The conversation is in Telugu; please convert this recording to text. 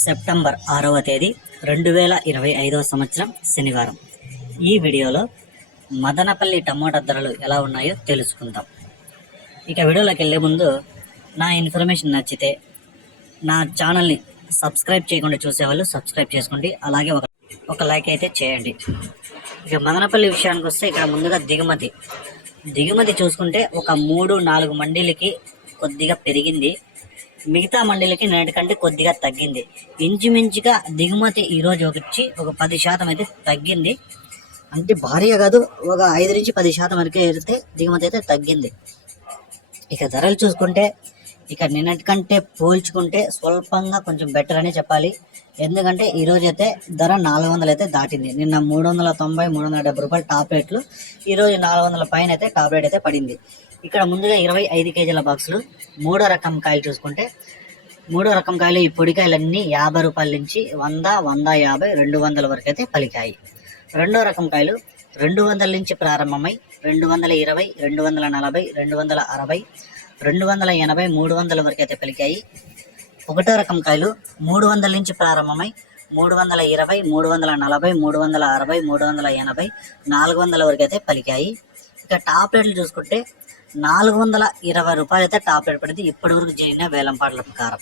సెప్టెంబర్ 6వ తేదీ 2025 సంవత్సరం శనివారం. ఈ వీడియోలో మదనపల్లి టమోటా ధరలు ఎలా ఉన్నాయో తెలుసుకుందాం. ఇక వీడియోలోకి వెళ్ళే ముందు నా ఇన్ఫర్మేషన్ నచ్చితే నా ఛానల్ని సబ్స్క్రైబ్ చేయకుండా చూసేవాళ్ళు సబ్స్క్రైబ్ చేసుకోండి, అలాగే ఒక లైక్ అయితే చేయండి. ఇక మదనపల్లి విషయానికి వస్తే ఇక్కడ ముందుగా దిగుమతి చూసుకుంటే ఒక 3-4 మండీలకి కొద్దిగా పెరిగింది, మిగతా మండీలకి నిన్నటికంటే కొద్దిగా తగ్గింది. ఇంచుమించుగా దిగుమతి ఈరోజు ఒక 10% అయితే తగ్గింది. అంటే భారీగా కాదు, ఒక 5-10% వరకే అయితే దిగుమతి అయితే తగ్గింది. ఇక ధరలు చూసుకుంటే ఇక నిన్నటికంటే పోల్చుకుంటే స్వల్పంగా కొంచెం బెటర్ అనే చెప్పాలి. ఎందుకంటే ఈరోజు అయితే ధర 400 అయితే దాటింది. నిన్న 390-370 రూపాయలు టాప్ రేట్లు, ఈరోజు 400 పైన అయితే టాప్ రేట్ అయితే పడింది. ఇక్కడ ముందుగా 25 కేజీల బాక్సులు మూడో రకం కాయలు చూసుకుంటే, మూడో రకం కాయలు ఈ పొడికాయలన్నీ 50 రూపాయల నుంచి 100, 150, 200 వరకు అయితే పలికాయి. రెండో రకం కాయలు 200 నుంచి ప్రారంభమై 220, 240, 260, 280, 300 వరకు అయితే పలికాయి. ఒకటో రకం కాయలు 300 నుంచి ప్రారంభమై 320, 340, 360, 380, 400 వరకు అయితే పలికాయి. ఇక టాప్ రేట్లు చూసుకుంటే 420 రూపాయలు అయితే టాప్ రేట్ పడింది ఇప్పటి వరకు జరిగిన వేలంపాట్ల ప్రకారం.